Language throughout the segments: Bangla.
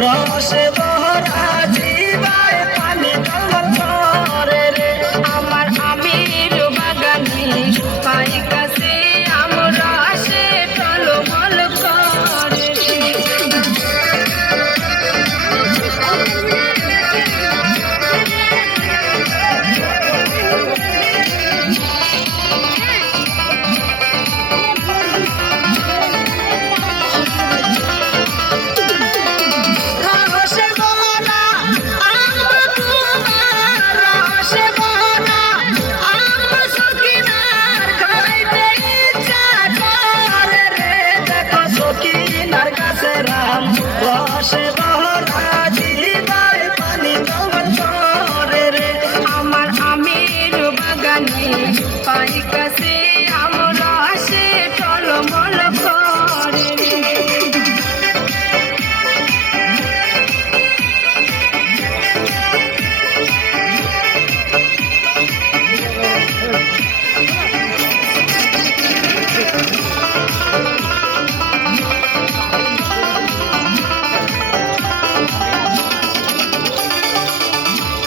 রসে ভরা জিবায় পানি টলমল করে রে আমার আমের বাগানে পাই গাছে আম রসে টলমল করে রসে ভরা আম তোমার রসে ভরা আম সখিনার খাইতে ইচ্ছা করে রে দেখো সখিনার কাছে রাম রসে ভরা জিবায় পানি টলমল করে রে আমার আমের বাগানে পাই গাছে আম রসে টলমল করে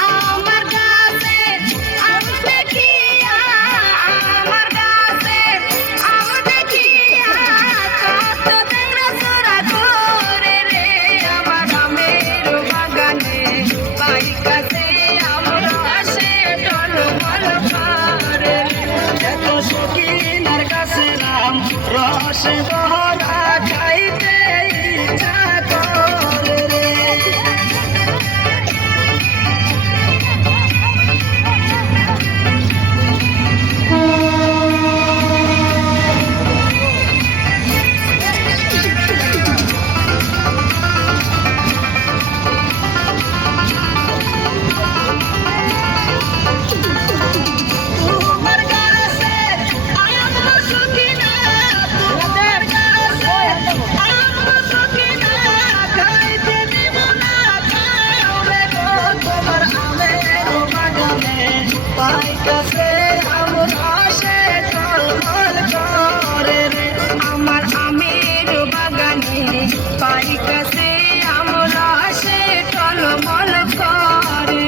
আমার গাছে আম দেখিয়া আমার গাছে আম দেখিয়া কত দেখরা সোরা করে রে আমার আমের বাগানে পাই গাছে আম রসে টলমল করে দেখো সখিনার কাছে রাম রসে ভরা খাইতে ইচ্ছা করে রে তোমার কাছে আম সখিনা তোমার কাছে আম সখিনা খাইতে দিব না খাওবে গো তোমার আমের বাগানে পাই কাছে আম রসে টলমল করে রে আমার আমের বাগানে পাই গাছে আম রসে টলমল করে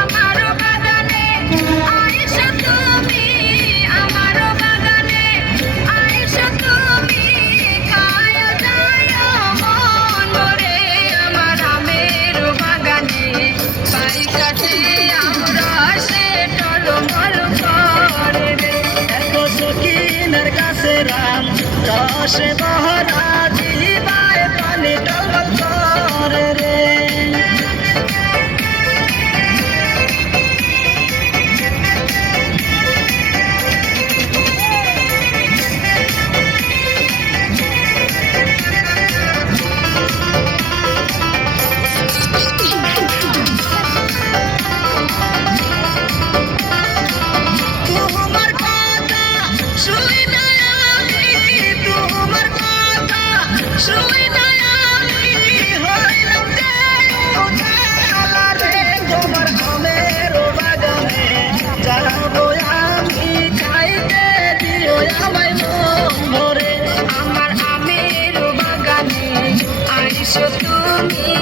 আমার বাগানে আইসো তুমি আমার বাগানে আইসো তুমি খায়া যায় মন ভরে আমার আমের বাগানে পাই গাছে আম রসে টলমল করে রে দেখো সখিনার কাছে রাম রসে ভরা জিবায় পানি টলমল করে রে তোমার কথা শুই না আমি তোমার কথা শুই না আমি হইলাম যে উজালা রে তোমার আমের বাগানে যাবো আমি খাইতে দিও আমায় মন ভরে আমার আমের বাগানে আইসো তুমি